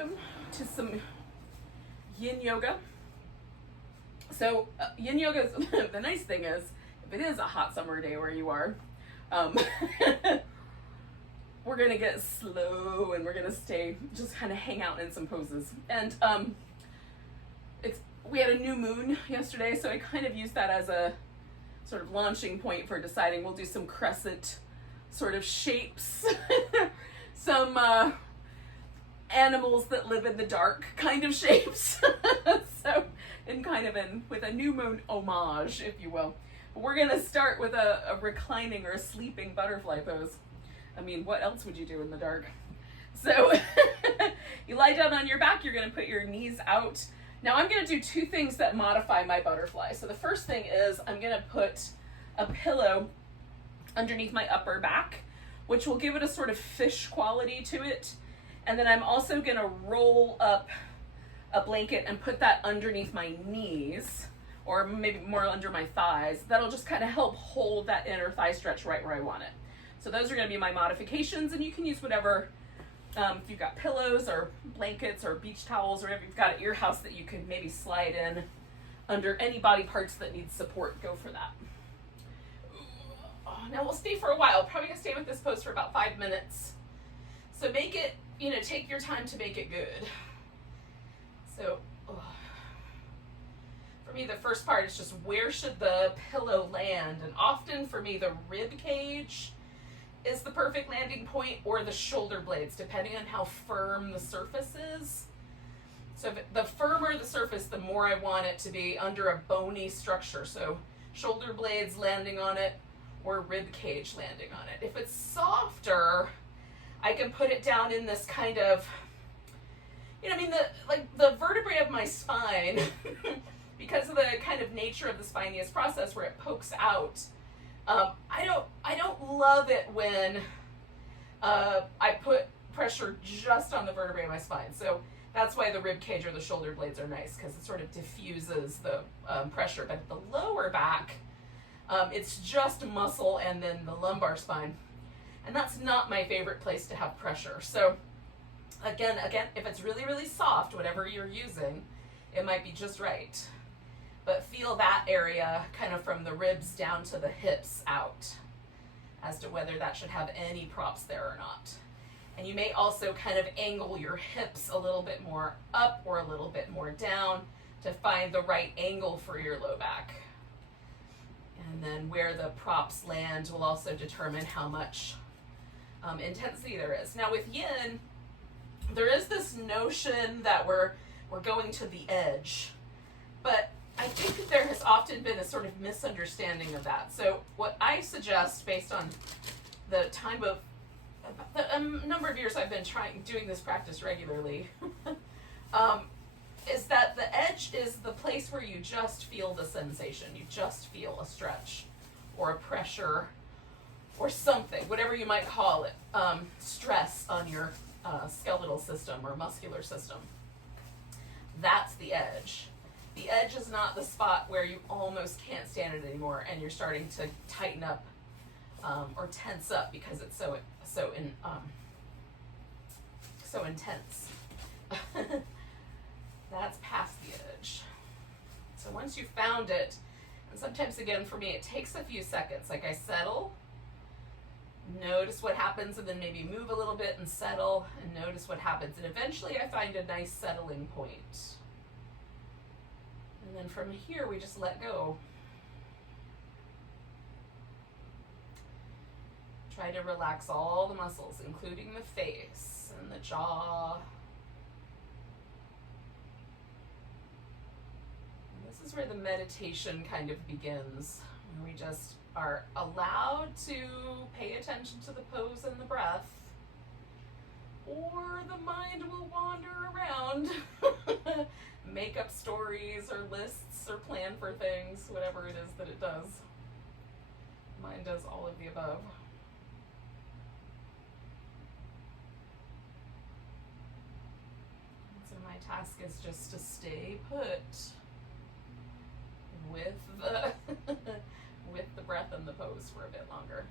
welcome to some Yin Yoga. So Yin Yoga is, the nice thing is, if it is a hot summer day where you are, we're gonna get slow and we're gonna stay, just kind of hang out in some poses. And we had a new moon yesterday, so I kind of used that as a sort of launching point for deciding we'll do some crescent sort of shapes, some animals that live in the dark kind of shapes. So, with a new moon homage, if you will. But we're gonna start with a reclining or a sleeping butterfly pose. I mean, what else would you do in the dark? So you lie down on your back, you're gonna put your knees out. Now I'm gonna do two things that modify my butterfly. So the first thing is I'm gonna put a pillow underneath my upper back, which will give it a sort of fish quality to it. And then I'm also gonna roll up a blanket and put that underneath my knees, or maybe more under my thighs. That'll just kind of help hold that inner thigh stretch right where I want it. So those are gonna be my modifications, and you can use whatever, if you've got pillows or blankets or beach towels, or whatever you've got at your house that you could maybe slide in under any body parts that need support, go for that. Now we'll stay for a while. Probably gonna stay with this pose for about 5 minutes. So make it, take your time to make it good. So for me, the first part is just where should the pillow land? And often for me, the rib cage is the perfect landing point, or the shoulder blades, depending on how firm the surface is. So if the firmer the surface, the more I want it to be under a bony structure. So shoulder blades landing on it, or rib cage landing on it. If it's softer, I can put it down in this kind of, the vertebrae of my spine, because of the kind of nature of the spinous process where it pokes out. I don't love it when I put pressure just on the vertebrae of my spine. So that's why the rib cage or the shoulder blades are nice, because it sort of diffuses the pressure. But at the lower back, it's just muscle and then the lumbar spine. And that's not my favorite place to have pressure. So again, if it's really, really soft, whatever you're using, it might be just right. But feel that area kind of from the ribs down to the hips out as to whether that should have any props there or not. And you may also kind of angle your hips a little bit more up or a little bit more down to find the right angle for your low back. And then where the props land will also determine how much intensity there is. Now with Yin, there is this notion that we're going to the edge, but I think that there has often been a sort of misunderstanding of that. So what I suggest, based on the time of the number of years I've been doing this practice regularly, is that the edge is the place where you just feel the sensation. You just feel a stretch or a pressure or something, whatever you might call it, stress on your skeletal system or muscular system. That's the edge. The edge is not the spot where you almost can't stand it anymore and you're starting to tighten up or tense up because it's so intense. That's past the edge. So once you've found it, and sometimes again for me it takes a few seconds, like I settle, notice what happens, and then maybe move a little bit and settle and notice what happens, and eventually I find a nice settling point. And then from here we just let go. Try to relax all the muscles, including the face and the jaw. And this is where the meditation kind of begins. We just are allowed to pay attention to the pose and the breath, or the mind will wander around, make up stories or lists or plan for things, whatever it is that it does. Mine does all of the above. So my task is just to stay put with the with the breath and the pose for a bit longer.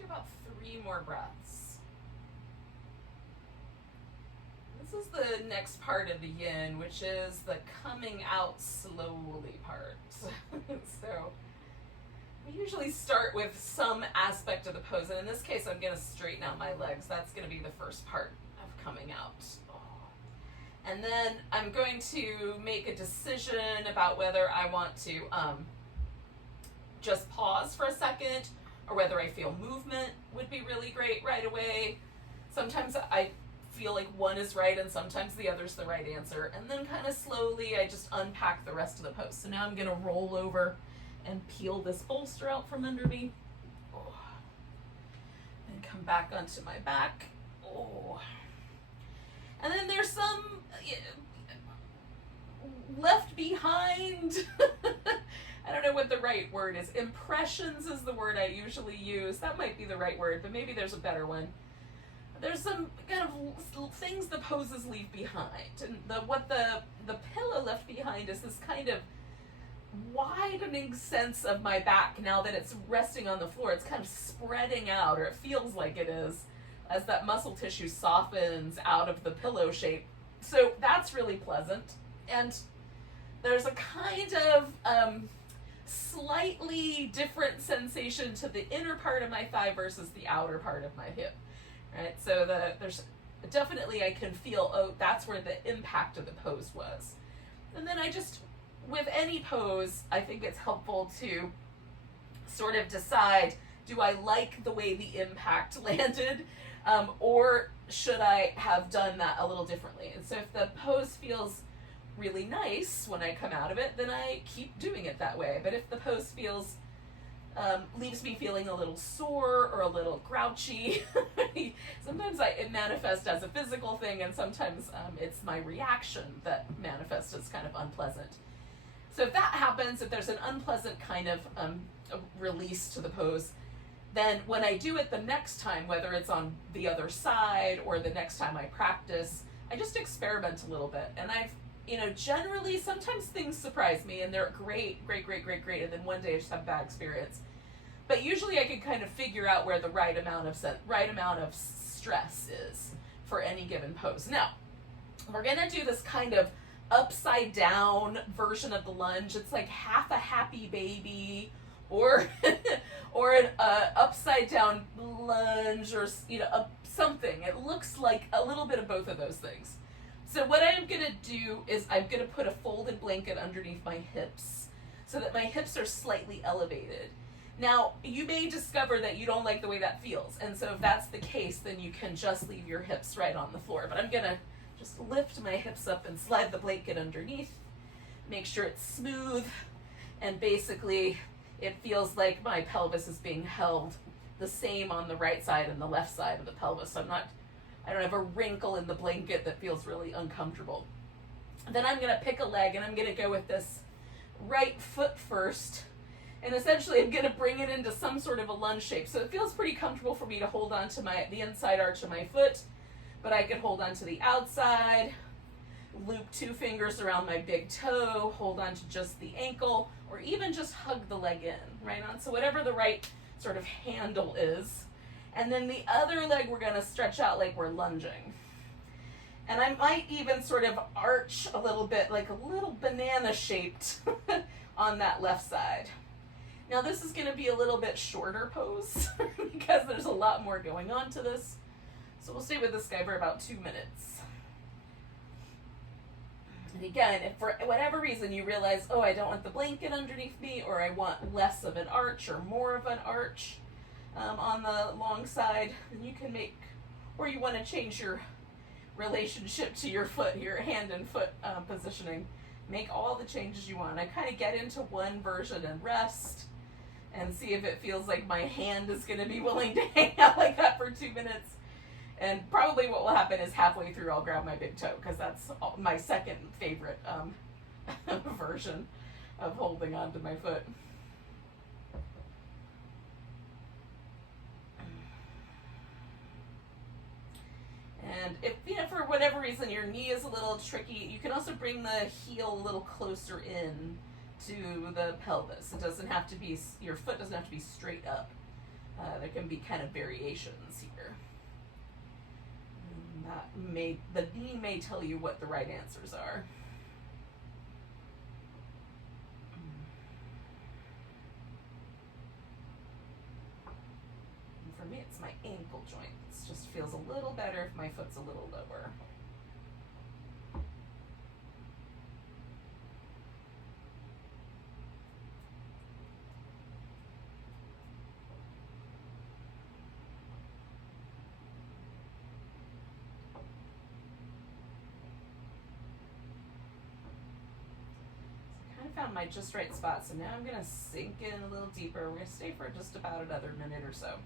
do about 3 more breaths. This is the next part of the yin, which is the coming out slowly part. So we usually start with some aspect of the pose, and in this case I'm going to straighten out my legs. That's going to be the first part of coming out. And then I'm going to make a decision about whether I want to just pause for a second, or whether I feel movement would be really great right away. Sometimes I feel like one is right and sometimes the other's the right answer. And then kind of slowly I just unpack the rest of the pose. So now I'm going to roll over and peel this bolster out from under me. Oh. And come back onto my back. Oh. And then there's some left behind. I don't know what the right word is. Impressions is the word I usually use. That might be the right word, but maybe there's a better one. There's some kind of things the poses leave behind. And what the pillow left behind is this kind of widening sense of my back now that it's resting on the floor. It's kind of spreading out, or it feels like it is, as that muscle tissue softens out of the pillow shape. So that's really pleasant. And there's a kind of slightly different sensation to the inner part of my thigh versus the outer part of my hip. Right? So there's definitely, I can feel, oh, that's where the impact of the pose was. And then I just, with any pose, I think it's helpful to sort of decide, do I like the way the impact landed? Or should I have done that a little differently? And so if the pose feels really nice when I come out of it, then I keep doing it that way. But if the pose feels, leaves me feeling a little sore or a little grouchy, sometimes it manifests as a physical thing, and sometimes it's my reaction that manifests as kind of unpleasant. So if that happens, if there's an unpleasant kind of release to the pose, then when I do it the next time, whether it's on the other side or the next time I practice, I just experiment a little bit. And I've, generally sometimes things surprise me and they're great, and then one day I just have a bad experience. But usually I can kind of figure out where the right amount of stress is for any given pose. Now, we're gonna do this kind of upside down version of the lunge. It's like half a happy baby, or an upside down lunge, or something. It looks like a little bit of both of those things. So what I'm gonna do is I'm gonna put a folded blanket underneath my hips so that my hips are slightly elevated. Now, you may discover that you don't like the way that feels, and so if that's the case, then you can just leave your hips right on the floor. But I'm gonna just lift my hips up and slide the blanket underneath, make sure it's smooth, and basically it feels like my pelvis is being held the same on the right side and the left side of the pelvis. So I don't have a wrinkle in the blanket that feels really uncomfortable. Then I'm gonna pick a leg and I'm gonna go with this right foot first. And essentially I'm gonna bring it into some sort of a lunge shape. So it feels pretty comfortable for me to hold on to the inside arch of my foot, but I could hold on to the outside, loop 2 fingers around my big toe, hold on to just the ankle, or even just hug the leg in, right on. So whatever the right sort of handle is. And then the other leg we're gonna stretch out like we're lunging. And I might even sort of arch a little bit, like a little banana shaped on that left side. Now this is gonna be a little bit shorter pose because there's a lot more going on to this. So we'll stay with this guy for about 2 minutes. And again, if for whatever reason you realize, oh, I don't want the blanket underneath me, or I want less of an arch or more of an arch on the long side, then you can make, or you want to change your relationship to your foot, your hand and foot positioning, make all the changes you want. I kind of get into one version and rest and see if it feels like my hand is going to be willing to hang out like that for 2 minutes. And probably what will happen is halfway through I'll grab my big toe, because that's my second favorite version of holding on to my foot. And if, for whatever reason your knee is a little tricky, you can also bring the heel a little closer in to the pelvis. It doesn't have to be, your foot doesn't have to be straight up. There can be kind of variations here. The knee may tell you what the right answers are. And for me, it's my ankle joint. It just feels a little better if my foot's a little lower. Found my just right spot, so now I'm going to sink in a little deeper. We're going to stay for just about another minute or so.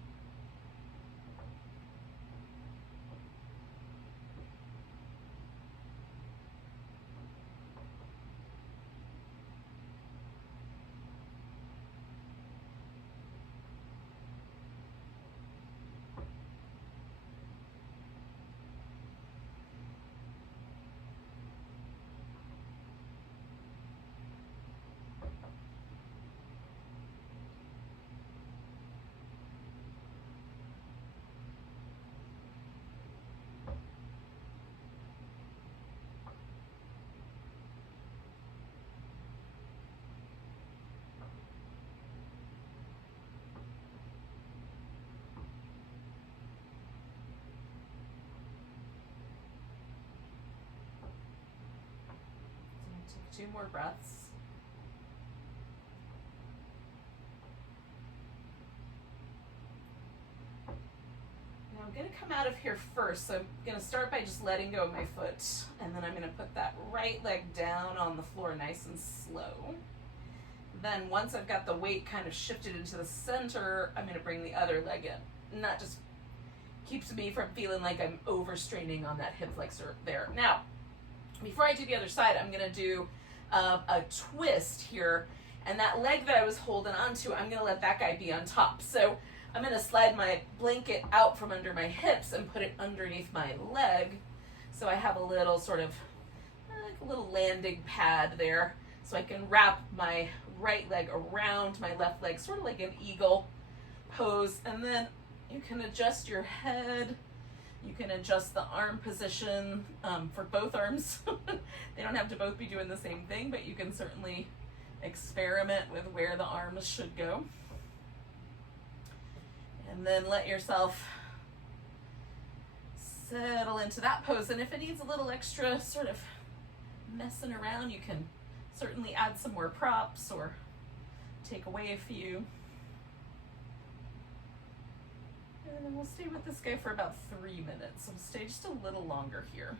Take 2 more breaths. Now I'm going to come out of here first, so I'm going to start by just letting go of my foot, and then I'm going to put that right leg down on the floor nice and slow. Then once I've got the weight kind of shifted into the center, I'm going to bring the other leg in. And that just keeps me from feeling like I'm overstraining on that hip flexor there. Now, before I do the other side, I'm going to do a twist here, and that leg that I was holding onto, I'm going to let that guy be on top. So I'm going to slide my blanket out from under my hips and put it underneath my leg, so I have a little sort of like a little landing pad there, so I can wrap my right leg around my left leg, sort of like an eagle pose. And then you can adjust your head. You can adjust the arm position for both arms. They don't have to both be doing the same thing, but you can certainly experiment with where the arms should go. And then let yourself settle into that pose. And if it needs a little extra sort of messing around, you can certainly add some more props or take away a few. And then we'll stay with this guy for about 3 minutes. So we'll stay just a little longer here.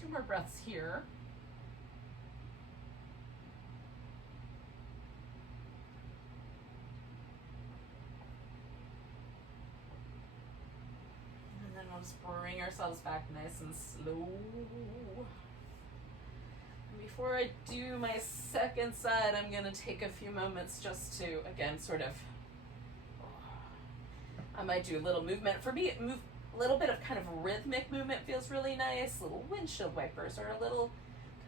2 more breaths here. And then we'll just bring ourselves back nice and slow. And before I do my second side, I'm going to take a few moments just to, again, sort of, I might do a little movement. For me, a little bit of kind of rhythmic movement feels really nice. Little windshield wipers or a little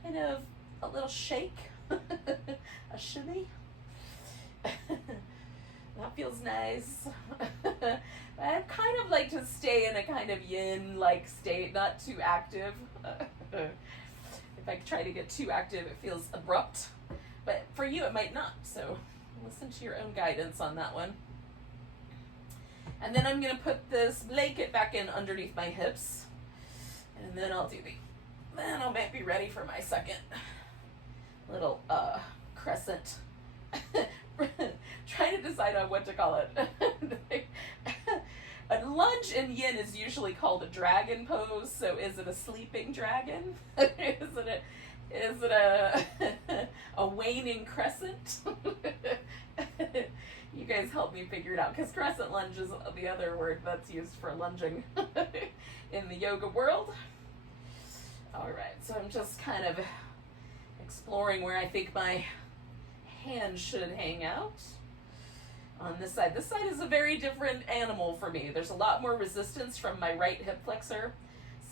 kind of, a little shake, a shimmy. That feels nice. I kind of like to stay in a kind of yin-like state, not too active. If I try to get too active, it feels abrupt. But for you, it might not. So listen to your own guidance on that one. And then I'm going to put this blanket back in underneath my hips. And then I'll then I might be ready for my second little crescent. Trying to decide on what to call it. A lunge in yin is usually called a dragon pose. So is it a sleeping dragon? Is it a waning crescent? You guys help me figure it out, because crescent lunge is the other word that's used for lunging in the yoga world. All right, so I'm just kind of exploring where I think my hand should hang out. On this side. This side is a very different animal for me. There's a lot more resistance from my right hip flexor.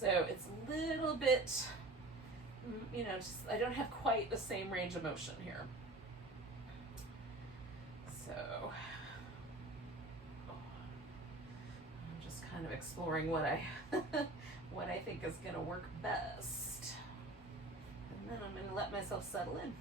So it's a little bit, I don't have quite the same range of motion here. So I'm just kind of exploring what I what I think is going to work best. And then I'm going to let myself settle in.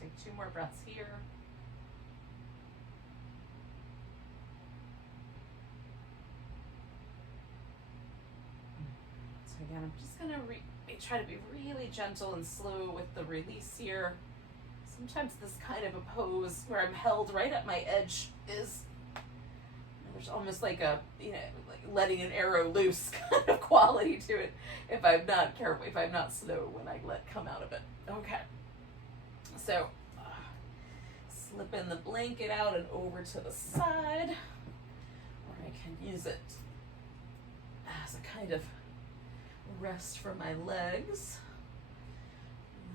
Take 2 more breaths here. So again, I'm just going to try to be really gentle and slow with the release here. Sometimes this kind of a pose where I'm held right at my edge is, there's almost like a, like letting an arrow loose kind of quality to it if I'm not careful, if I'm not slow when I come out of it. Okay. So, slipping the blanket out and over to the side, or I can use it as a kind of rest for my legs.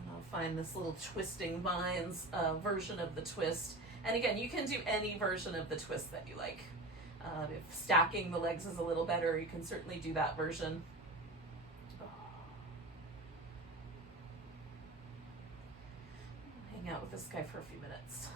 And I'll find this little twisting vines version of the twist. And again, you can do any version of the twist that you like. If stacking the legs is a little better, you can certainly do that version. Hang out with this guy for a few minutes.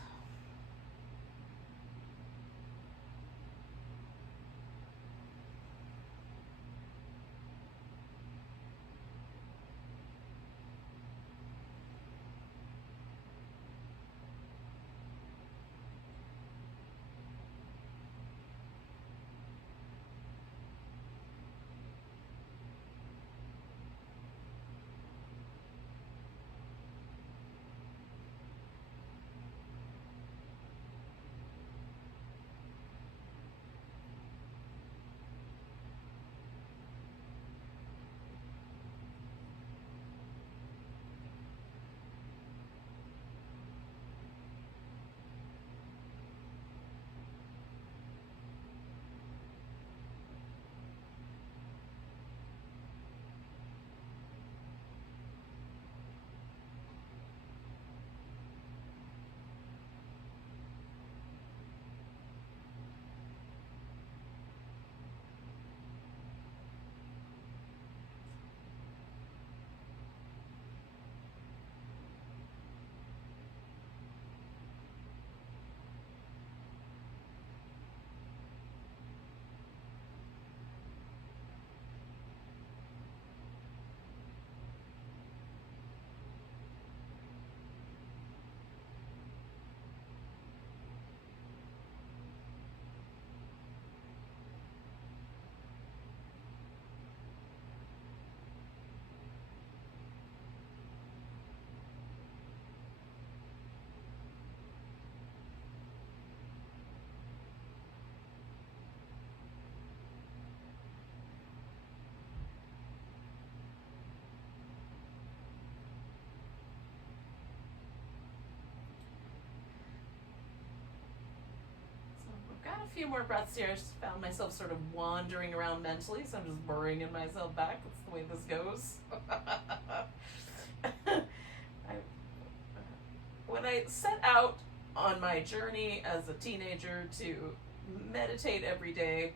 got a few more breaths here. I just found myself sort of wandering around mentally, so I'm just bringing myself back. That's the way this goes. When I set out on my journey as a teenager to meditate every day,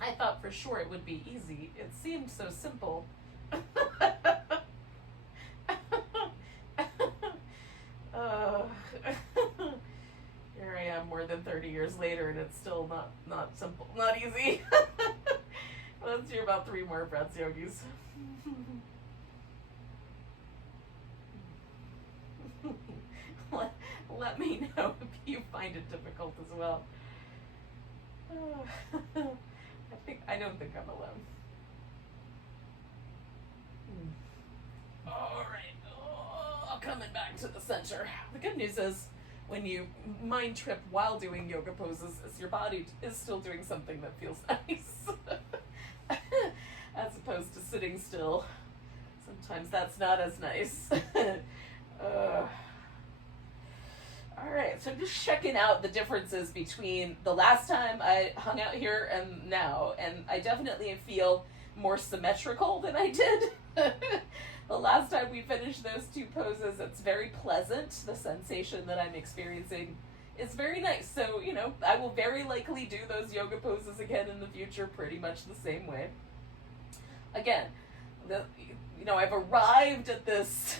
I thought for sure it would be easy. It seemed so simple. Here I am more than 30 years later and it's still not simple, not easy. Let's do about 3 more breaths, yogis. Let me know if you find it difficult as well. I don't think I'm alone. All right, coming back to the center. The good news is when you mind trip while doing yoga poses, is your body is still doing something that feels nice, as opposed to sitting still. Sometimes that's not as nice. All right, so I'm just checking out the differences between the last time I hung out here and now, and I definitely feel more symmetrical than I did. The last time we finished those 2 poses, it's very pleasant. The sensation that I'm experiencing is very nice. So, you know, I will very likely do those yoga poses again in the future pretty much the same way. Again, I've arrived at this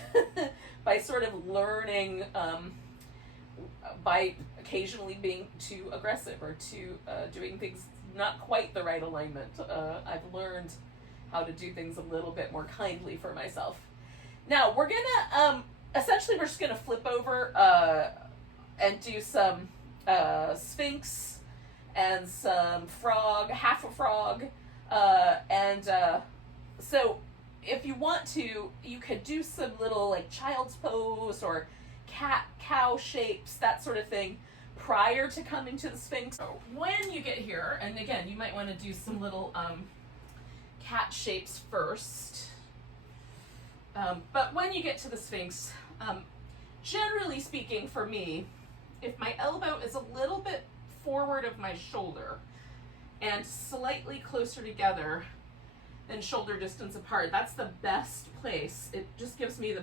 by sort of learning, by occasionally being too aggressive or too doing things not quite the right alignment. I've learned how to do things a little bit more kindly for myself. Now we're gonna essentially we're just gonna flip over and do some Sphinx and some frog, half a frog, so if you want to, you could do some little like child's pose or cat cow shapes, that sort of thing, prior to coming to the Sphinx. So when you get here, and again you might want to do some little cat shapes first, but when you get to the Sphinx, generally speaking for me, if my elbow is a little bit forward of my shoulder and slightly closer together than shoulder distance apart, that's the best place. It just gives me the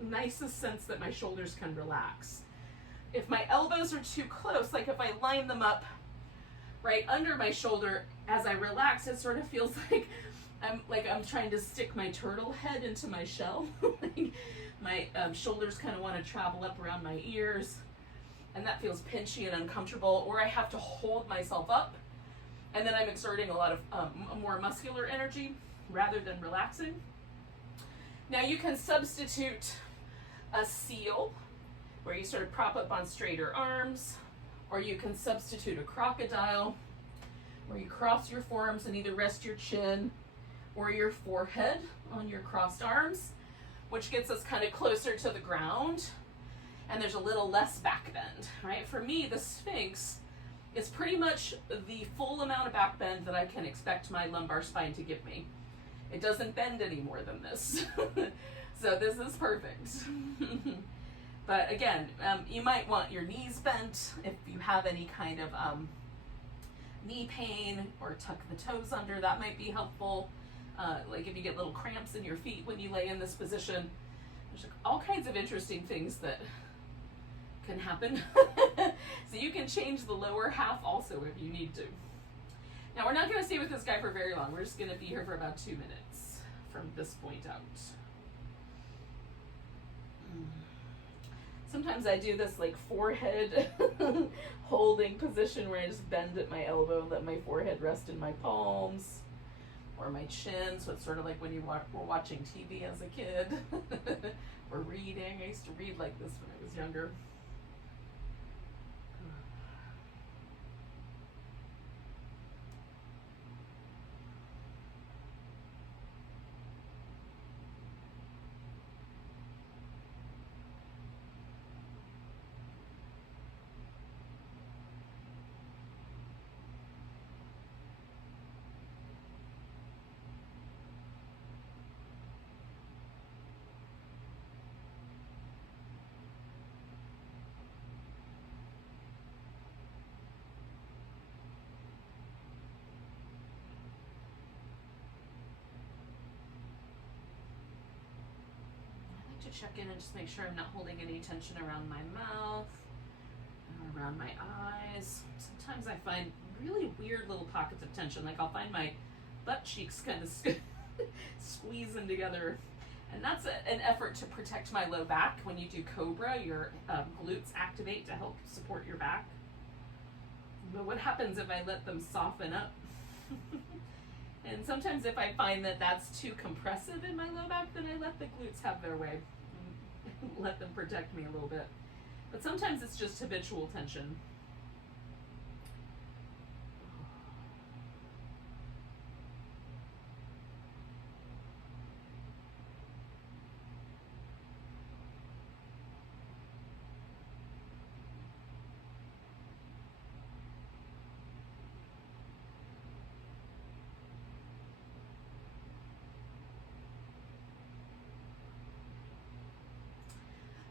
nicest sense that my shoulders can relax. If my elbows are too close, like if I line them up right under my shoulder, as I relax, it sort of feels like I'm trying to stick my turtle head into my shell. Like my shoulders kind of want to travel up around my ears, and that feels pinchy and uncomfortable, or I have to hold myself up, and then I'm exerting a lot of more muscular energy rather than relaxing. Now you can substitute a seal, where you sort of prop up on straighter arms, or you can substitute a crocodile, where you cross your forearms and either rest your chin or your forehead on your crossed arms, which gets us kind of closer to the ground, and there's a little less back bend, right? For me, the Sphinx is pretty much the full amount of back bend that I can expect my lumbar spine to give me. It doesn't bend any more than this. So this is perfect. But again, you might want your knees bent if you have any kind of knee pain, or tuck the toes under, that might be helpful. Like if you get little cramps in your feet when you lay in this position, there's all kinds of interesting things that can happen. So you can change the lower half also if you need to. Now we're not going to stay with this guy for very long. We're just going to be here for about 2 minutes from this point out. Sometimes I do this like forehead holding position where I just bend at my elbow, let my forehead rest in my palms or my chin. So it's sort of like when you were watching TV as a kid or reading. I used to read like this when I was younger. to check in and just make sure I'm not holding any tension around my mouth or around my eyes. Sometimes I find really weird little pockets of tension, like I'll find my butt cheeks kind of squeezing together. And that's an effort to protect my low back. When you do Cobra, your glutes activate to help support your back. But what happens if I let them soften up? And sometimes if I find that that's too compressive in my low back, then I let the glutes have their way. Let them protect me a little bit. But sometimes it's just habitual tension.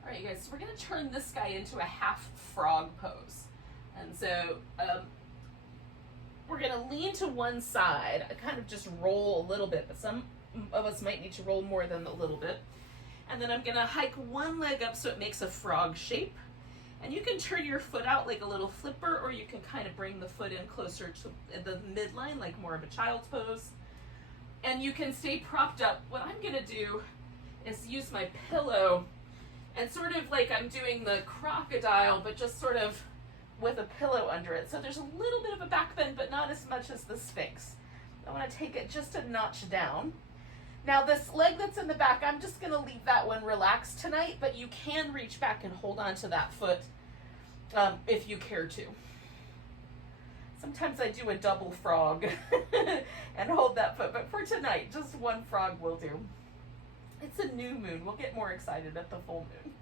All right, you guys, so we're going to turn this guy into a half frog pose. And so we're going to lean to one side, kind of just roll a little bit, but some of us might need to roll more than a little bit. And then I'm going to hike one leg up so it makes a frog shape. And you can turn your foot out like a little flipper, or you can kind of bring the foot in closer to the midline, like more of a child's pose. And you can stay propped up. What I'm going to do is use my pillow and sort of like I'm doing the crocodile, but just sort of with a pillow under it. So there's a little bit of a back bend, but not as much as the Sphinx. I want to take it just a notch down. Now this leg that's in the back, I'm just going to leave that one relaxed tonight, but you can reach back and hold on to that foot if you care to. Sometimes I do a double frog and hold that foot, but for tonight, just one frog will do. It's a new moon. We'll get more excited at the full moon.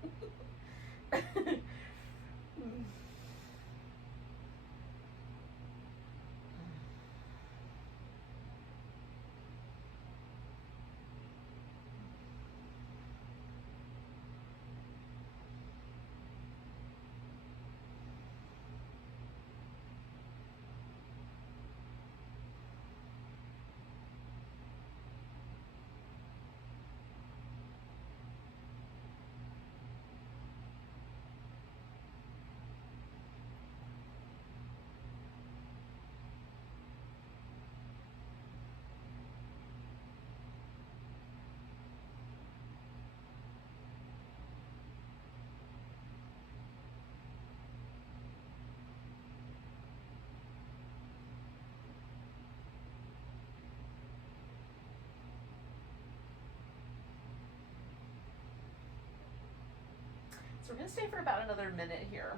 So we're going to stay for about another minute here.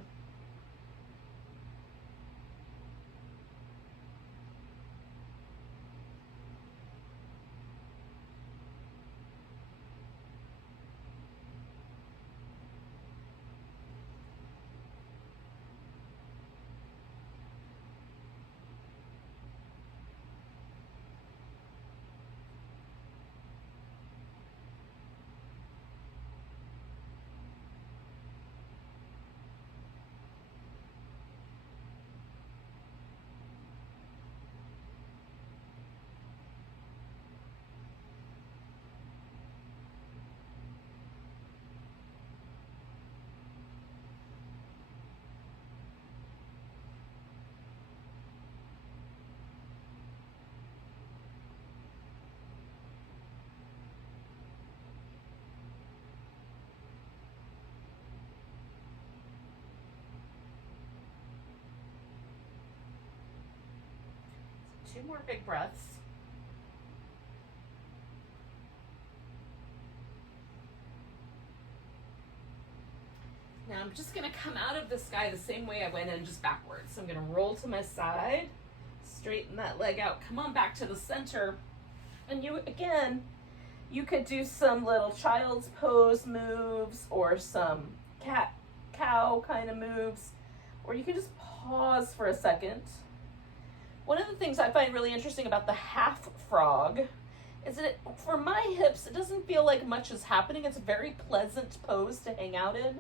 Two more big breaths. Now I'm just going to come out of this guy the same way I went in, just backwards. So I'm going to roll to my side, straighten that leg out, come on back to the center. And you, again, you could do some little child's pose moves or some cat-cow kind of moves, or you can just pause for a second. One of the things I find really interesting about the half frog is that for my hips, it doesn't feel like much is happening. It's a very pleasant pose to hang out in.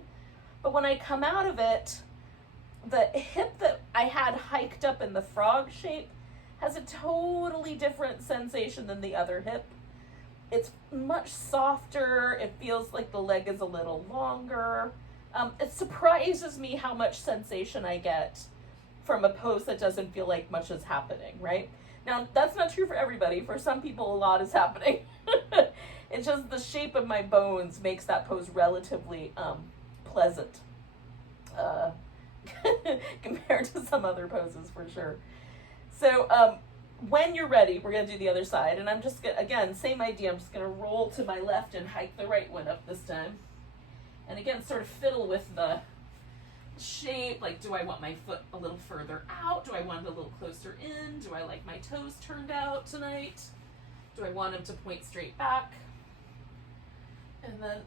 But when I come out of it, the hip that I had hiked up in the frog shape has a totally different sensation than the other hip. It's much softer. It feels like the leg is a little longer. It surprises me how much sensation I get from a pose that doesn't feel like much is happening, right? Now, that's not true for everybody. For some people, a lot is happening. It's just the shape of my bones makes that pose relatively pleasant compared to some other poses, for sure. So when you're ready, we're going to do the other side. And I'm just going to, again, same idea. I'm just going to roll to my left and hike the right one up this time. And again, sort of fiddle with the shape. Like, do I want my foot a little further out? Do I want it a little closer in? Do I like my toes turned out tonight? Do I want them to point straight back? And then,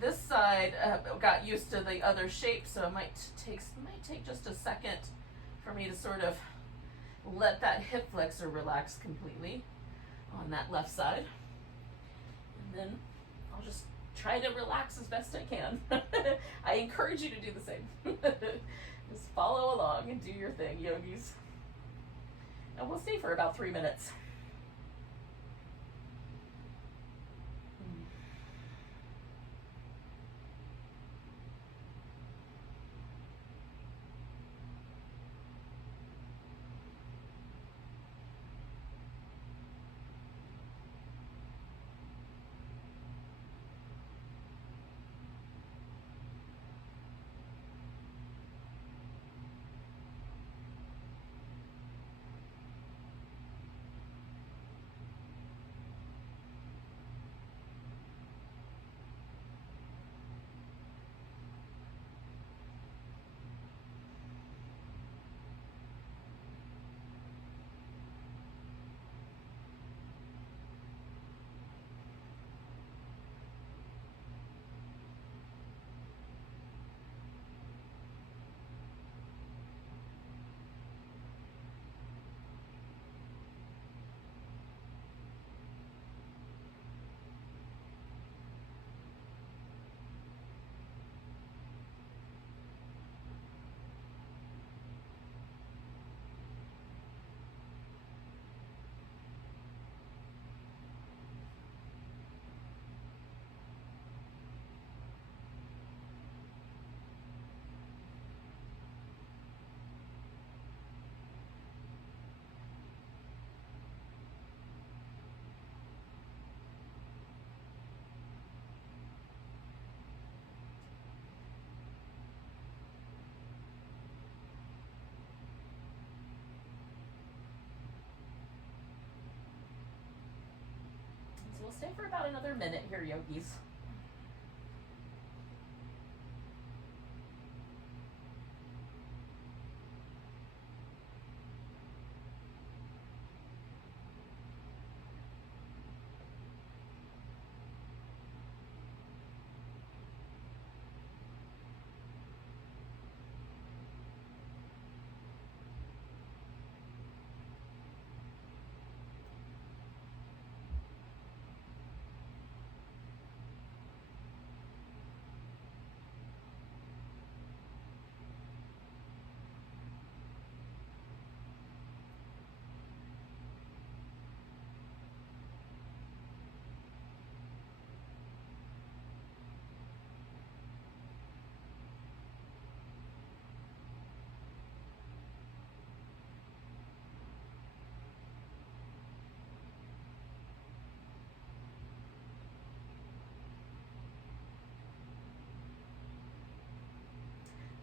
this side got used to the other shape, so it might take just a second for me to sort of let that hip flexor relax completely on that left side. And then I'll just try to relax as best I can. I encourage you to do the same. Just follow along and do your thing, yogis. And we'll stay for about 3 minutes. We'll stay for about another minute here, yogis.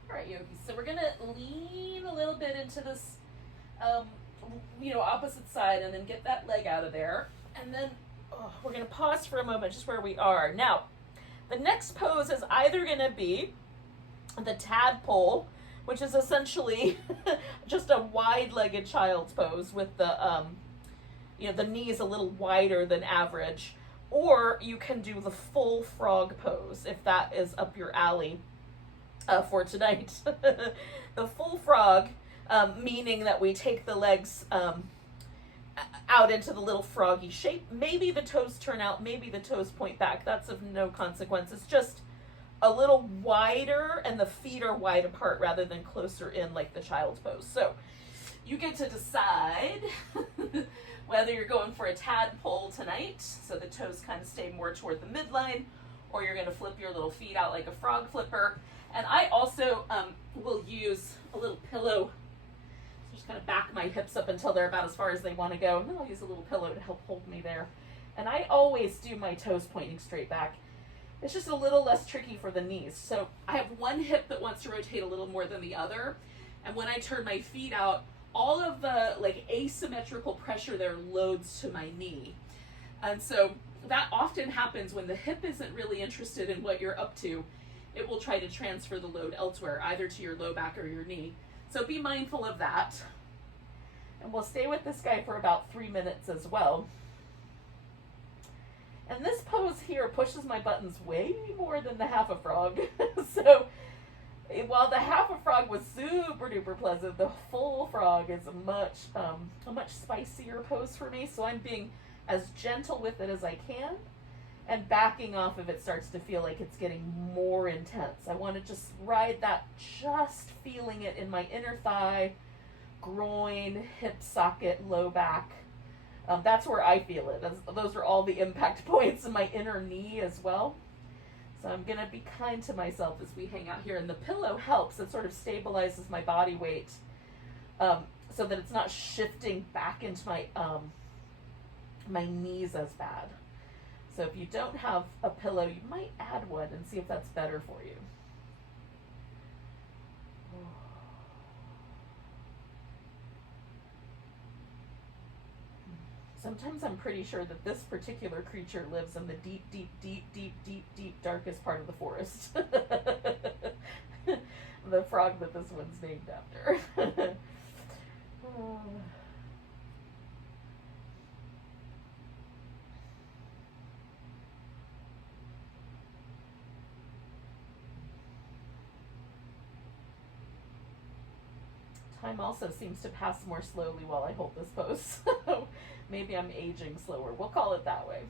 All right, yogis. So we're gonna lean a little bit into this, opposite side, and then get that leg out of there. And then we're gonna pause for a moment, just where we are now. The next pose is either gonna be the tadpole, which is essentially just a wide-legged child's pose with the the knees a little wider than average, or you can do the full frog pose if that is up your alley. For tonight. The full frog, meaning that we take the legs out into the little froggy shape. Maybe the toes turn out, maybe the toes point back. That's of no consequence. It's just a little wider, and the feet are wide apart rather than closer in like the child's pose. So you get to decide whether you're going for a tadpole tonight, so the toes kind of stay more toward the midline, or you're going to flip your little feet out like a frog flipper. And I also will use a little pillow, just kind of back my hips up until they're about as far as they want to go, and then I'll use a little pillow to help hold me there. And I always do my toes pointing straight back. It's just a little less tricky for the knees. So I have one hip that wants to rotate a little more than the other, and when I turn my feet out, all of the like asymmetrical pressure there loads to my knee. And so that often happens when the hip isn't really interested in what you're up to. It will try to transfer the load elsewhere, either to your low back or your knee. So be mindful of that. And we'll stay with this guy for about 3 minutes as well. And this pose here pushes my buttons way more than the half a frog. So while the half a frog was super duper pleasant, the full frog is a much spicier pose for me. So I'm being as gentle with it as I can, and backing off if it starts to feel like it's getting more intense. I want to just ride that, just feeling it in my inner thigh, groin, hip socket, low back. That's where I feel it. Those are all the impact points in my inner knee as well. So I'm going to be kind to myself as we hang out here. And the pillow helps. It sort of stabilizes my body weight so that it's not shifting back into my knees as bad. So if you don't have a pillow, you might add one and see if that's better for you. Sometimes I'm pretty sure that this particular creature lives in the deep, deep, deep, deep, deep, deep, darkest part of the forest. The frog that this one's named after. Time also seems to pass more slowly while I hold this pose. So maybe I'm aging slower. We'll call it that way.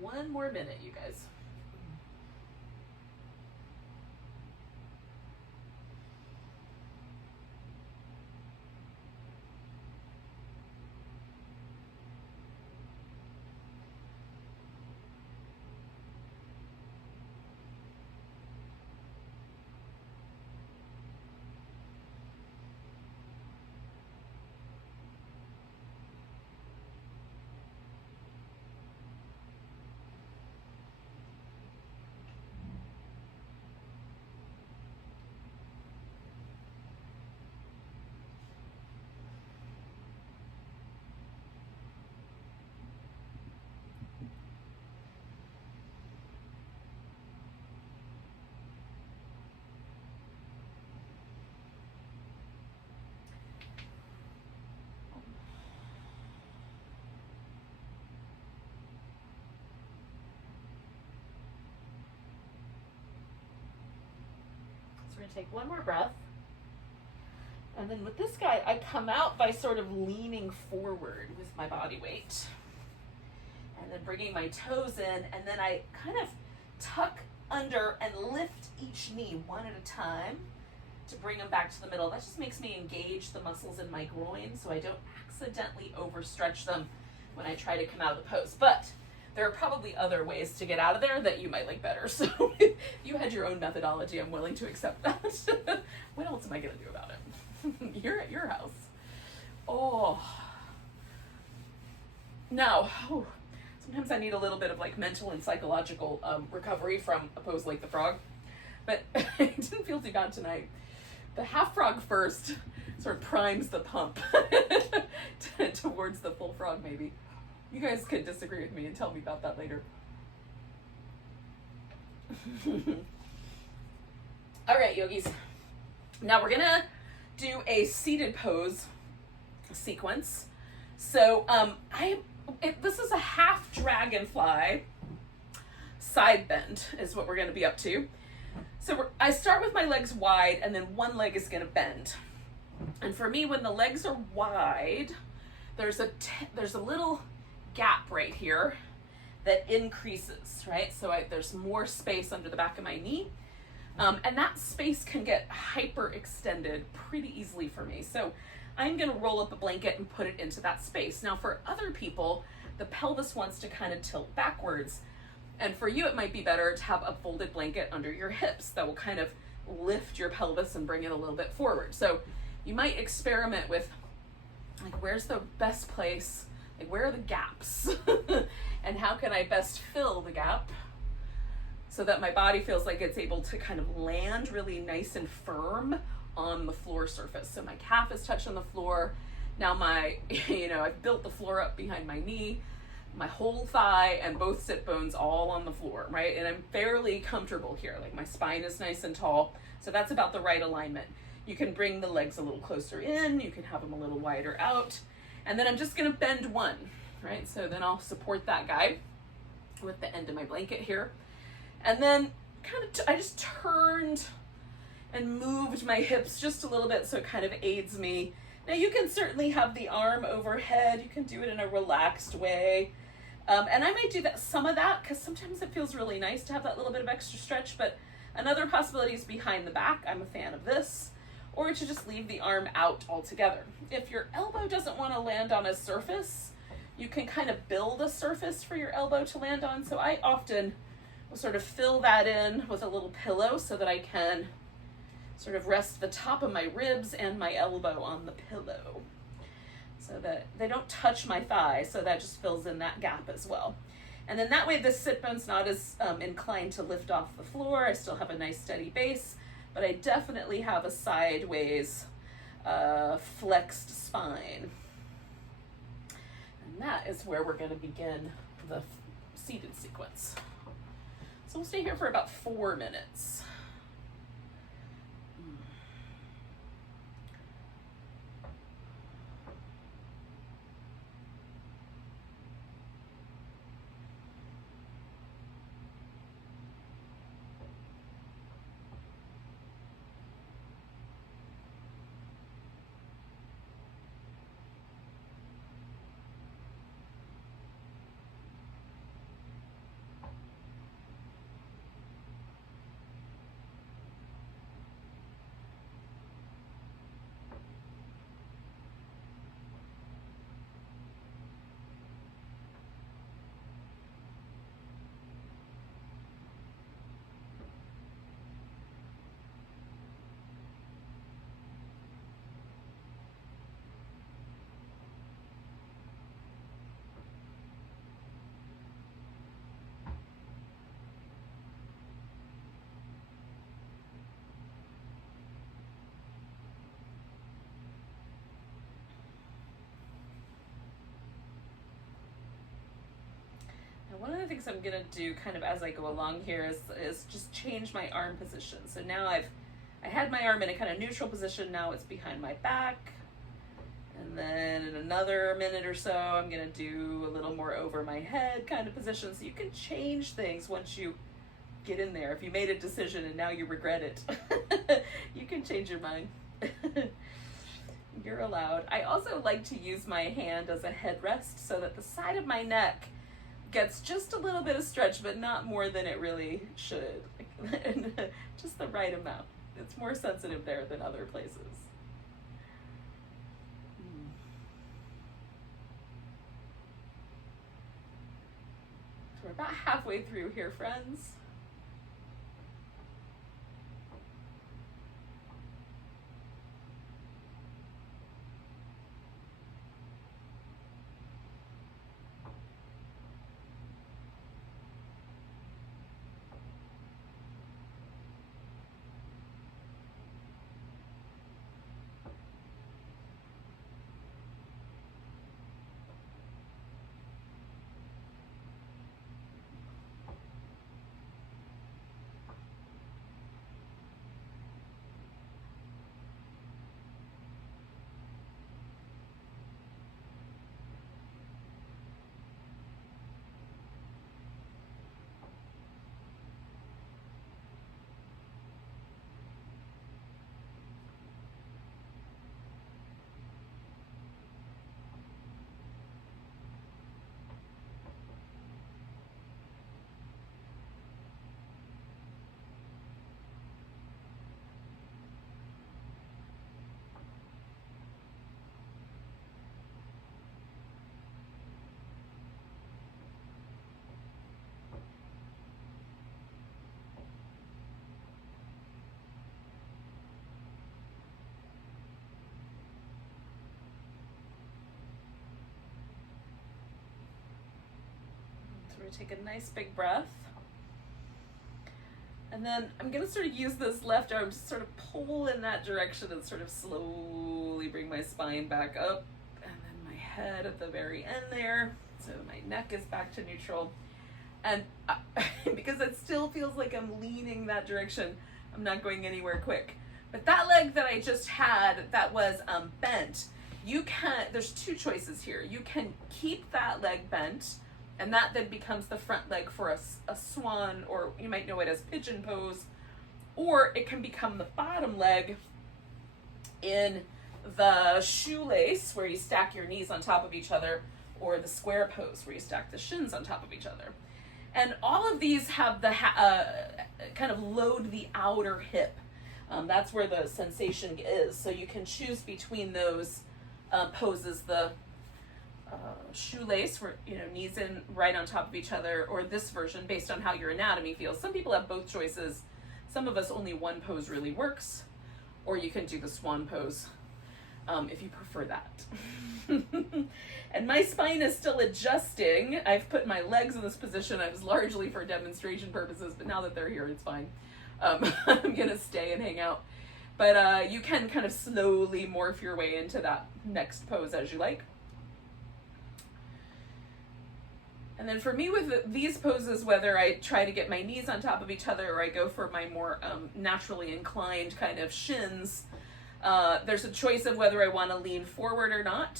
One more minute, you guys. We're going to take one more breath. And then with this guy, I come out by sort of leaning forward with my body weight. And then bringing my toes in, and then I kind of tuck under and lift each knee one at a time to bring them back to the middle. That just makes me engage the muscles in my groin so I don't accidentally overstretch them when I try to come out of the pose. But there are probably other ways to get out of there that you might like better. So if you had your own methodology, I'm willing to accept that. What else am I going to do about it? You're at your house. Oh. Now, sometimes I need a little bit of like mental and psychological recovery from a pose like the frog. But I didn't feel too bad tonight. The half frog first sort of primes the pump towards the full frog maybe. You guys could disagree with me and tell me about that later. All right, yogis. Now we're gonna do a seated pose sequence. So this is a half dragonfly side bend is what we're gonna be up to. So I start with my legs wide, and then one leg is gonna bend. And for me, when the legs are wide, there's a little gap right here that increases, right? So there's more space under the back of my knee. And that space can get hyper extended pretty easily for me. So I'm gonna roll up a blanket and put it into that space. Now for other people, the pelvis wants to kind of tilt backwards. And for you, it might be better to have a folded blanket under your hips that will kind of lift your pelvis and bring it a little bit forward. So you might experiment with, like, where's the best place? Like, where are the gaps? And how can I best fill the gap so that my body feels like it's able to kind of land really nice and firm on the floor surface. So my calf is touching the floor. Now I've built the floor up behind my knee, my whole thigh and both sit bones all on the floor, right? And I'm fairly comfortable here. Like my spine is nice and tall. So that's about the right alignment. You can bring the legs a little closer in. You can have them a little wider out. And then I'm just gonna bend one, right? So then I'll support that guy with the end of my blanket here. And then I just turned and moved my hips just a little bit so it kind of aids me. Now you can certainly have the arm overhead. You can do it in a relaxed way. And I might do some of that because sometimes it feels really nice to have that little bit of extra stretch, but another possibility is behind the back. I'm a fan of this. Or to just leave the arm out altogether. If your elbow doesn't want to land on a surface, you can kind of build a surface for your elbow to land on. So I often will sort of fill that in with a little pillow so that I can sort of rest the top of my ribs and my elbow on the pillow so that they don't touch my thigh. So that just fills in that gap as well. And then that way the sit bone's not as inclined to lift off the floor. I still have a nice steady base, but I definitely have a sideways flexed spine. And that is where we're gonna begin the seated sequence. So we'll stay here for about 4 minutes. One of the things I'm gonna do kind of as I go along here is just change my arm position. So now I had my arm in a kind of neutral position, now it's behind my back. And then in another minute or so, I'm gonna do a little more over my head kind of position. So you can change things once you get in there. If you made a decision and now you regret it, you can change your mind. You're allowed. I also like to use my hand as a headrest so that the side of my neck gets just a little bit of stretch, but not more than it really should. Just the right amount. It's more sensitive there than other places. So we're about halfway through here, friends. we're gonna take a nice big breath. And then I'm gonna sort of use this left arm to sort of pull in that direction and sort of slowly bring my spine back up. And then my head at the very end there. So my neck is back to neutral. And because it still feels like I'm leaning that direction, I'm not going anywhere quick. But that leg that I just had that was bent, there's two choices here. You can keep that leg bent, and that then becomes the front leg for a swan, or you might know it as pigeon pose, or it can become the bottom leg in the shoelace, where you stack your knees on top of each other, or the square pose, where you stack the shins on top of each other. And all of these have the kind of load the outer hip. That's where the sensation is. So you can choose between those poses, the shoelace, where knees in right on top of each other, or this version based on how your anatomy feels. Some people have both choices. Some of us only one pose really works, or you can do the swan pose if you prefer that. And my spine is still adjusting. I've put my legs in this position. I was largely for demonstration purposes, but now that they're here, it's fine. I'm gonna stay and hang out. But you can kind of slowly morph your way into that next pose as you like. And then for me with these poses, whether I try to get my knees on top of each other or I go for my more naturally inclined kind of shins, there's a choice of whether I want to lean forward or not.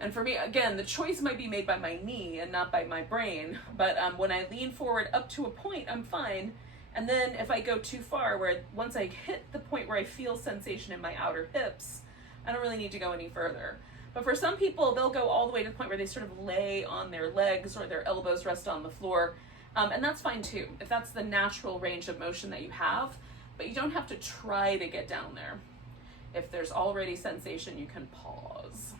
And for me, again, the choice might be made by my knee and not by my brain. But when I lean forward up to a point, I'm fine. And then if I go too far, once I hit the point where I feel sensation in my outer hips, I don't really need to go any further. But for some people, they'll go all the way to the point where they sort of lay on their legs or their elbows rest on the floor. And that's fine too, if that's the natural range of motion that you have. But you don't have to try to get down there. If there's already sensation, you can pause.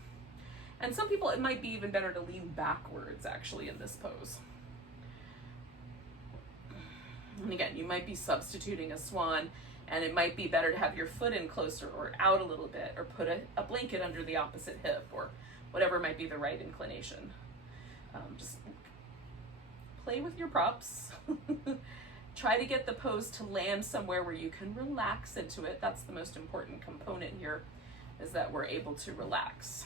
And some people, it might be even better to lean backwards actually in this pose. And again, you might be substituting a swan, and it might be better to have your foot in closer or out a little bit, or put a blanket under the opposite hip, or whatever might be the right inclination. Just play with your props. Try to get the pose to land somewhere where you can relax into it. That's the most important component here, is that we're able to relax.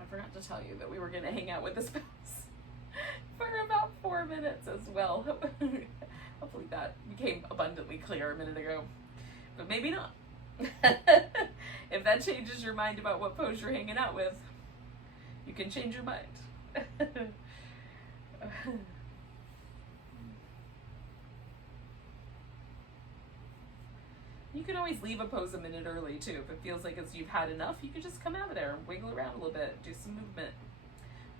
I forgot to tell you that we were going to hang out with this pose for about 4 minutes as well. Hopefully that became abundantly clear a minute ago, but maybe not. If that changes your mind about what pose you're hanging out with, you can change your mind. You can always leave a pose a minute early too. If it feels like you've had enough, you can just come out of there and wiggle around a little bit, do some movement,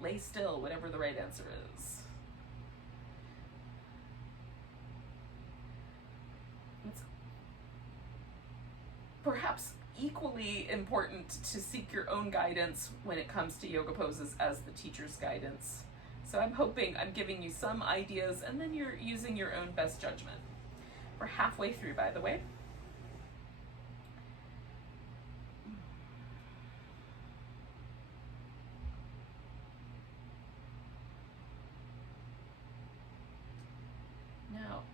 lay still, whatever the right answer is. It's perhaps equally important to seek your own guidance when it comes to yoga poses as the teacher's guidance. So I'm hoping I'm giving you some ideas, and then you're using your own best judgment. We're halfway through, by the way.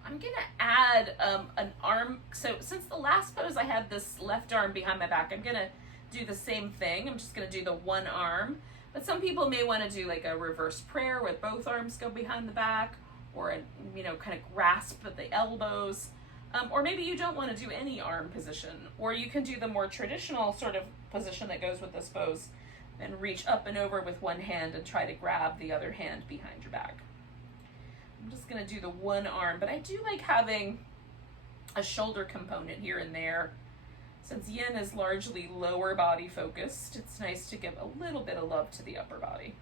I'm gonna add an arm. So since the last pose I had this left arm behind my back, I'm gonna do the same thing. I'm just gonna do the one arm. But some people may want to do like a reverse prayer where both arms go behind the back, or a, kind of grasp at the elbows. Or maybe you don't want to do any arm position, or you can do the more traditional sort of position that goes with this pose and reach up and over with one hand and try to grab the other hand behind your back. I'm just going to do the one arm, but I do like having a shoulder component here and there. Since yin is largely lower body focused, it's nice to give a little bit of love to the upper body.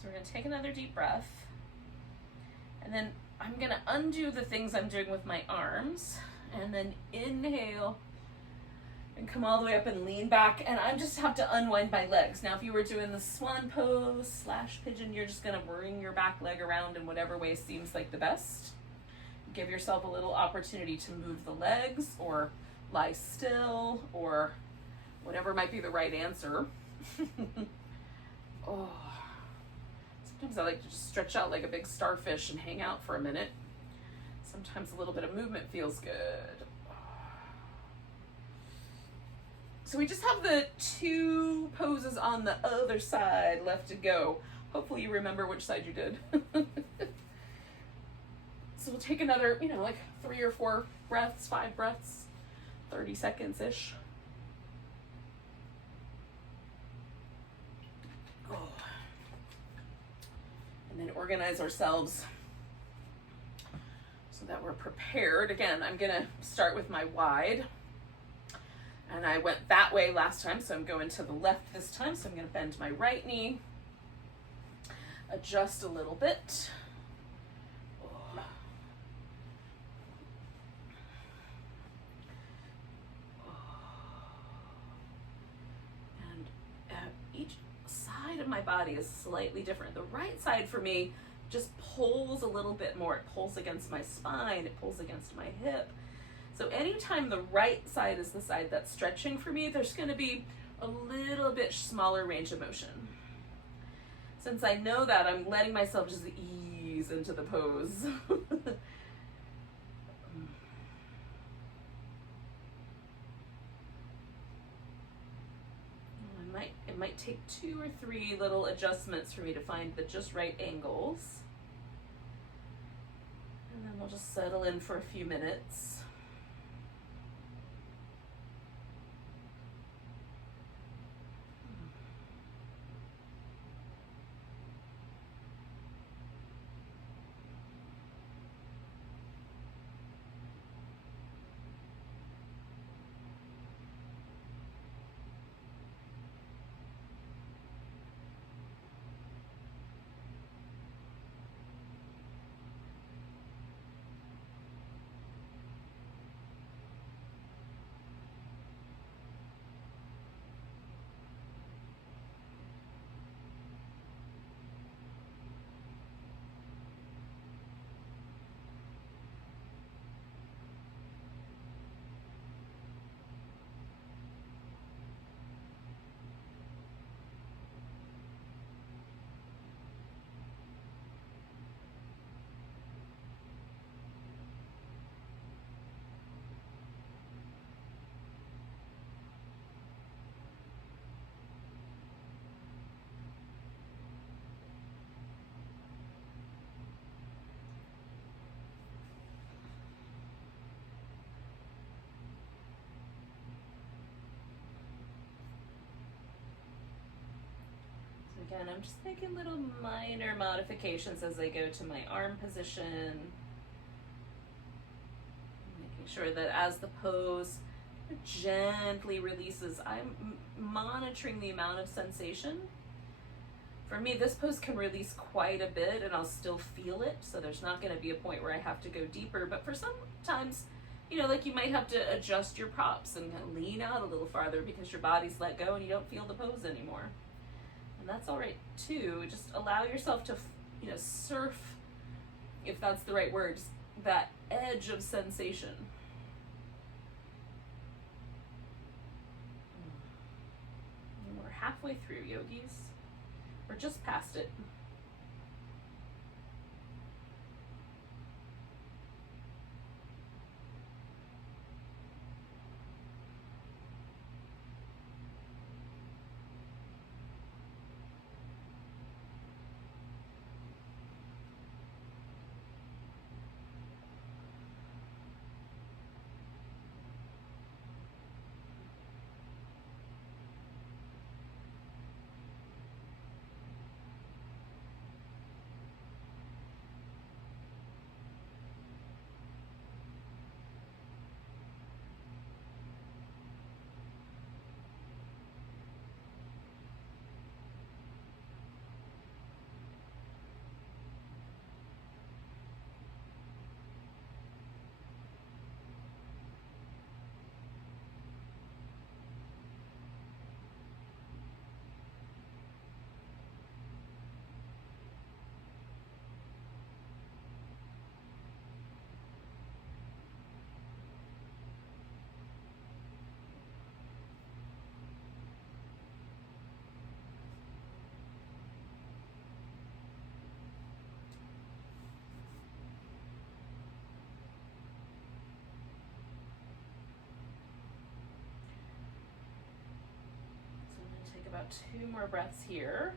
So we're going to take another deep breath, and then I'm going to undo the things I'm doing with my arms, and then inhale and come all the way up and lean back, and I just have to unwind my legs. Now if you were doing the swan pose / pigeon, you're just going to bring your back leg around in whatever way seems like the best. Give yourself a little opportunity to move the legs or lie still or whatever might be the right answer. Oh. Sometimes I like to just stretch out like a big starfish and hang out for a minute. Sometimes a little bit of movement feels good. So we just have the 2 poses on the other side left to go. Hopefully you remember which side you did. So we'll take another, like 3 or 4 breaths, 5 breaths, 30 seconds-ish. Oh. And then organize ourselves so that we're prepared. Again, I'm gonna start with my wide. And I went that way last time, so I'm going to the left this time. So I'm gonna bend my right knee, adjust a little bit. Of my body is slightly different. The right side for me just pulls a little bit more. It pulls against my spine, it pulls against my hip. So anytime the right side is the side that's stretching for me, there's going to be a little bit smaller range of motion. Since I know that, I'm letting myself just ease into the pose. It might take 2 or 3 little adjustments for me to find the just right angles. And then we'll just settle in for a few minutes. Again, I'm just making little minor modifications as I go to my arm position. Making sure that as the pose gently releases, I'm monitoring the amount of sensation. For me, this pose can release quite a bit and I'll still feel it, so there's not going to be a point where I have to go deeper. But for sometimes, like you might have to adjust your props and lean out a little farther because your body's let go and you don't feel the pose anymore. And that's all right too. Just allow yourself to, surf, if that's the right word, that edge of sensation. And we're halfway through, yogis. We're just past it. About 2 more breaths here.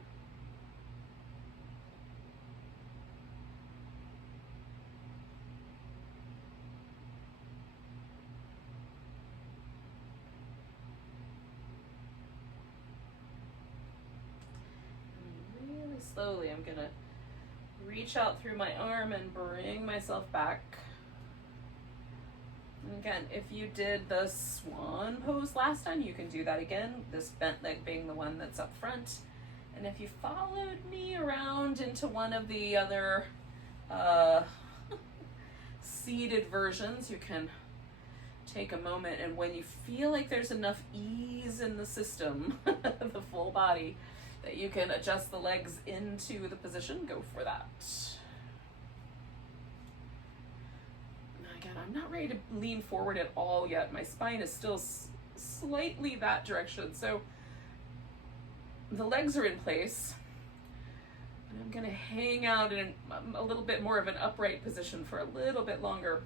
And really slowly, I'm gonna reach out through my arm and bring myself back. And again, if you did the swan pose last time, you can do that again, this bent leg being the one that's up front. And if you followed me around into one of the other seated versions, you can take a moment, and when you feel like there's enough ease in the system, the full body, that you can adjust the legs into the position, go for that. I'm not ready to lean forward at all yet. My spine is still slightly that direction. So the legs are in place. And I'm going to hang out in a little bit more of an upright position for a little bit longer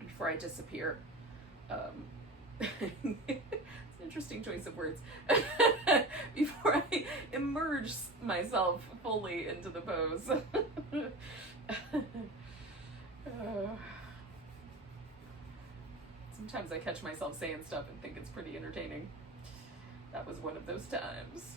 before I disappear. It's an interesting choice of words. Before I emerge myself fully into the pose. Sometimes I catch myself saying stuff and think it's pretty entertaining. That was one of those times.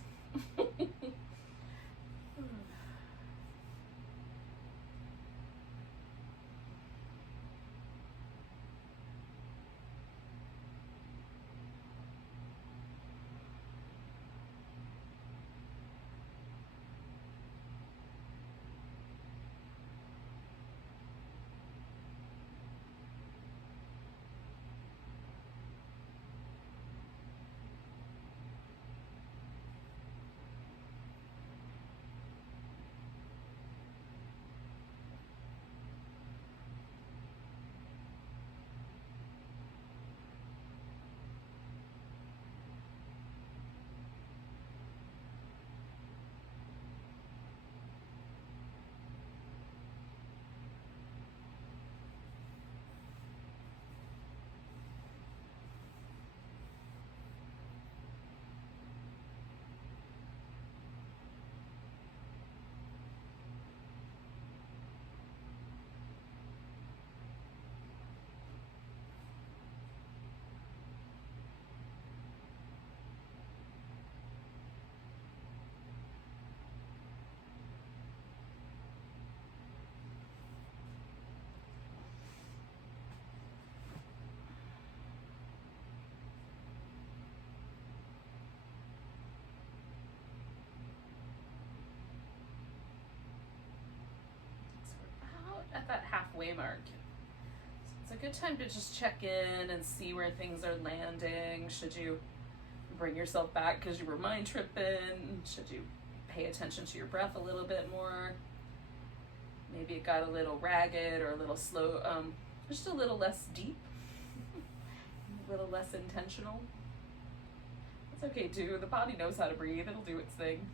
At that halfway mark. So it's a good time to just check in and see where things are landing. Should you bring yourself back because you were mind tripping? Should you pay attention to your breath a little bit more. Maybe it got a little ragged or a little slow, just a little less deep, a little less intentional. It's okay too. The body knows how to breathe. It'll do its thing.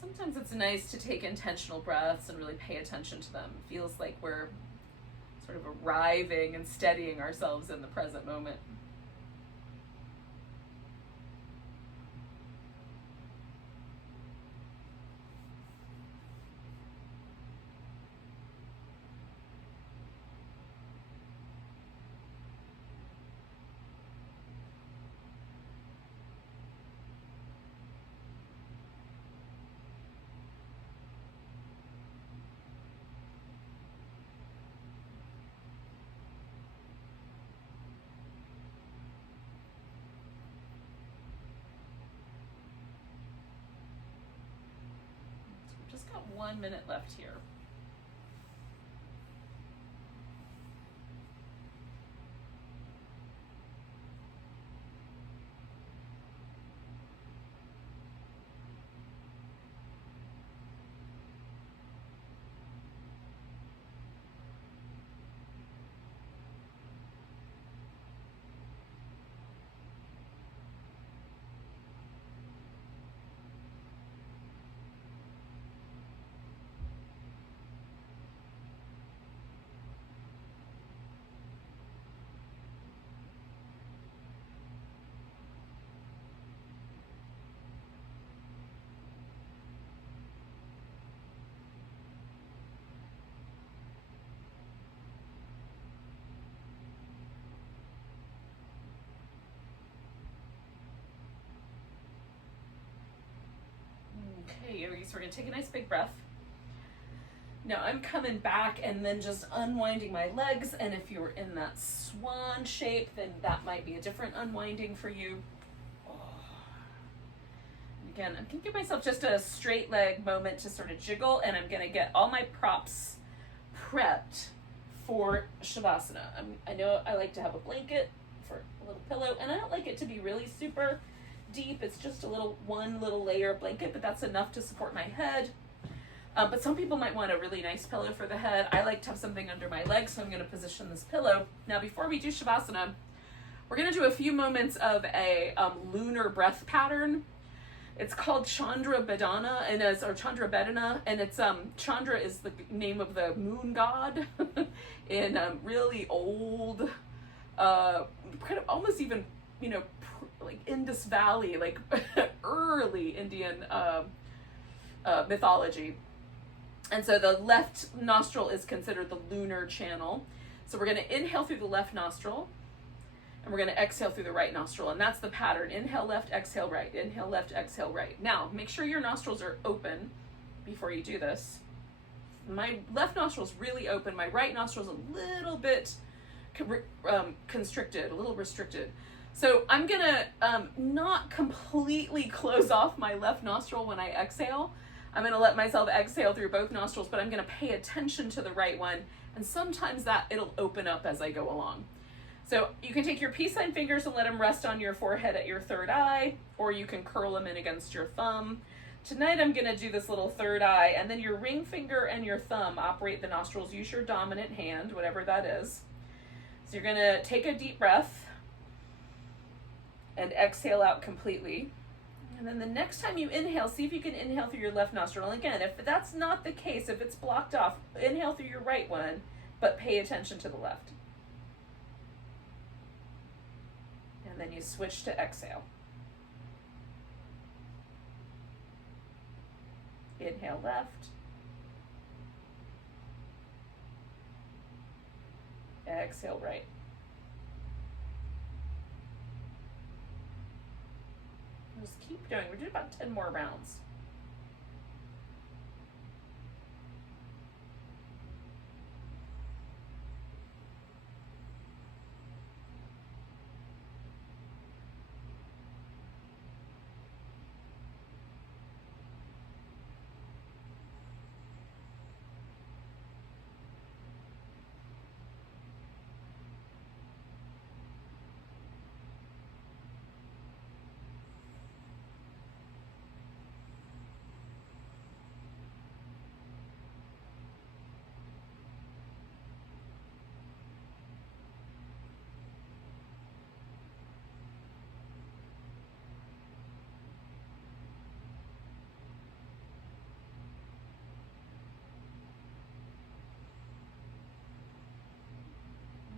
Sometimes it's nice to take intentional breaths and really pay attention to them. It feels like we're sort of arriving and steadying ourselves in the present moment. Just got 1 minute left here. Okay, so we're going to take a nice big breath. Now I'm coming back and then just unwinding my legs, and if you're in that swan shape, then that might be a different unwinding for you. Again, I'm going to give myself just a straight leg moment to sort of jiggle, and I'm going to get all my props prepped for Shavasana. I know I like to have a blanket for a little pillow, and I don't like it to be really super deep. It's just one little layer of blanket, but that's enough to support my head. But some people might want a really nice pillow for the head. I like to have something under my legs, so I'm going to position this pillow. Now, before we do Shavasana, we're going to do a few moments of a lunar breath pattern. It's called Chandra Bedana, and Chandra Bedana, and it's Chandra is the name of the moon god in really old, kind of almost even like Indus Valley, like early Indian mythology. And so the left nostril is considered the lunar channel. So we're going to inhale through the left nostril, and we're going to exhale through the right nostril. And that's the pattern. Inhale left, exhale right. Inhale left, exhale right. Now, make sure your nostrils are open before you do this. My left nostril is really open. My right nostril is a little bit constricted, a little restricted. So I'm going to not completely close off my left nostril when I exhale. I'm going to let myself exhale through both nostrils, but I'm going to pay attention to the right one. And sometimes it'll open up as I go along. So you can take your peace sign fingers and let them rest on your forehead at your third eye, or you can curl them in against your thumb. Tonight I'm going to do this little third eye, and then your ring finger and your thumb operate the nostrils. Use your dominant hand, whatever that is. So you're going to take a deep breath and exhale out completely. And then the next time you inhale, see if you can inhale through your left nostril. And again, if that's not the case, if it's blocked off, inhale through your right one, but pay attention to the left. And then you switch to exhale. Inhale left. Exhale right. Just keep going. We're doing about 10 more rounds.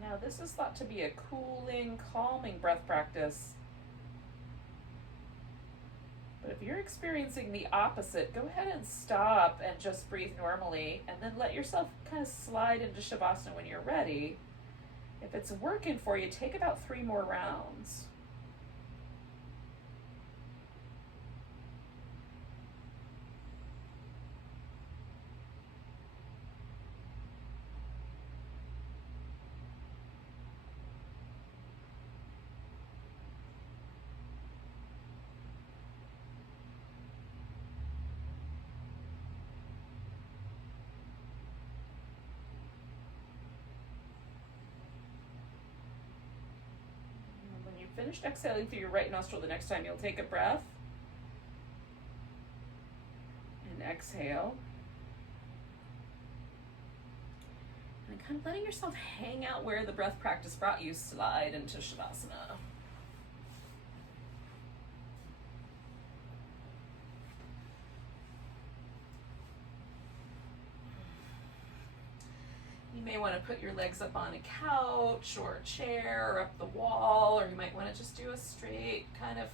Now, this is thought to be a cooling, calming breath practice. But if you're experiencing the opposite, go ahead and stop and just breathe normally, and then let yourself kind of slide into Shavasana when you're ready. If it's working for you, take about 3 more rounds. Finished exhaling through your right nostril, the next time you'll take a breath and exhale, and kind of letting yourself hang out where the breath practice brought you. Slide into Shavasana. You may want to put your legs up on a couch or a chair or up the wall, or you might want to just do a straight kind of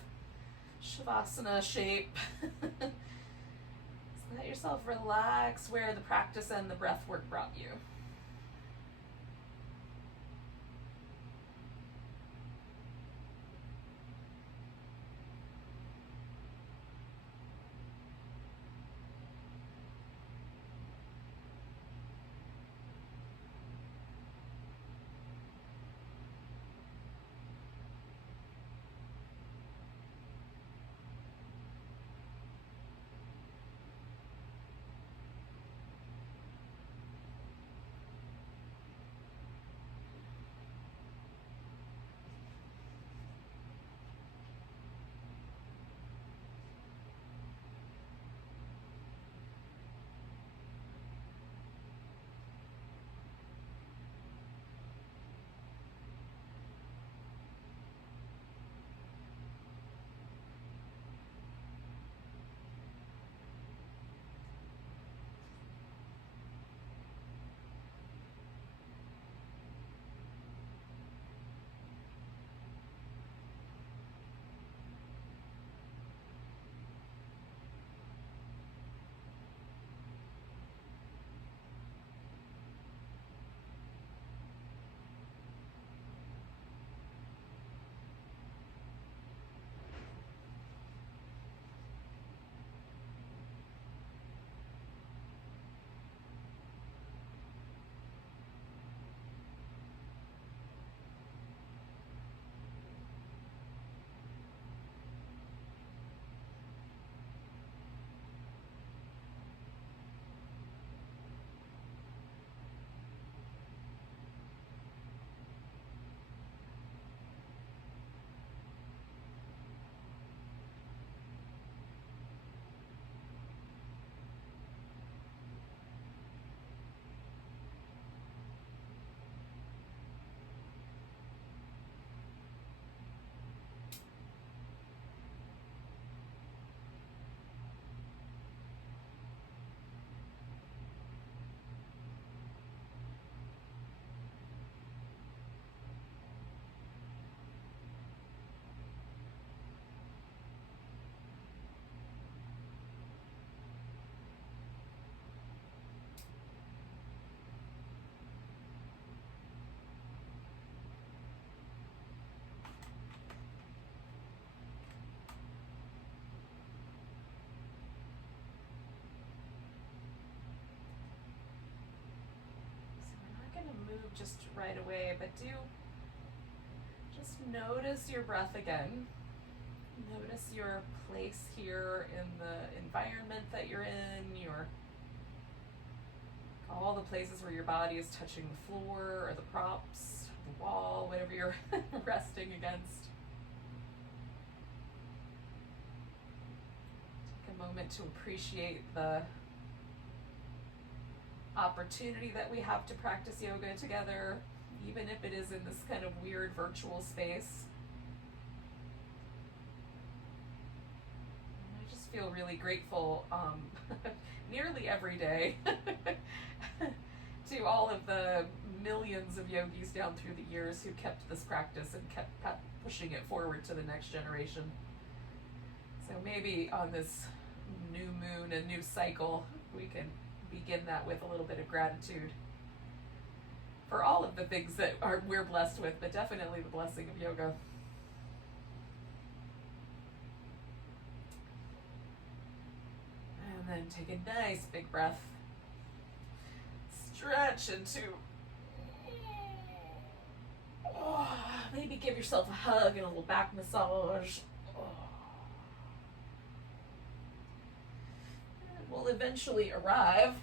Shavasana shape. So let yourself relax where the practice and the breath work brought you. Move just right away, but do just notice your breath again. Notice your place here in the environment that you're in, all the places where your body is touching the floor or the props, the wall, whatever you're resting against. Take a moment to appreciate the opportunity that we have to practice yoga together, even if it is in this kind of weird virtual space. I just feel really grateful nearly every day to all of the millions of yogis down through the years who kept this practice and kept pushing it forward to the next generation. So maybe on this new moon and new cycle, we can begin that with a little bit of gratitude for all of the things that we're blessed with, but definitely the blessing of yoga. And then take a nice big breath. Stretch into, maybe give yourself a hug and a little back massage. And we'll eventually arrive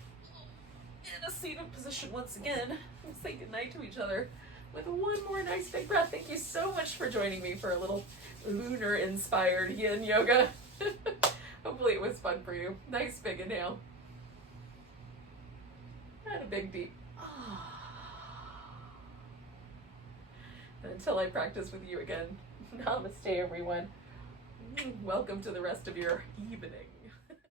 in a seated position once again. We'll say goodnight to each other with one more nice big breath. Thank you so much for joining me for a little lunar inspired yin yoga. Hopefully it was fun for you. Nice big inhale. And a big deep. And until I practice with you again, namaste everyone. Welcome to the rest of your evening.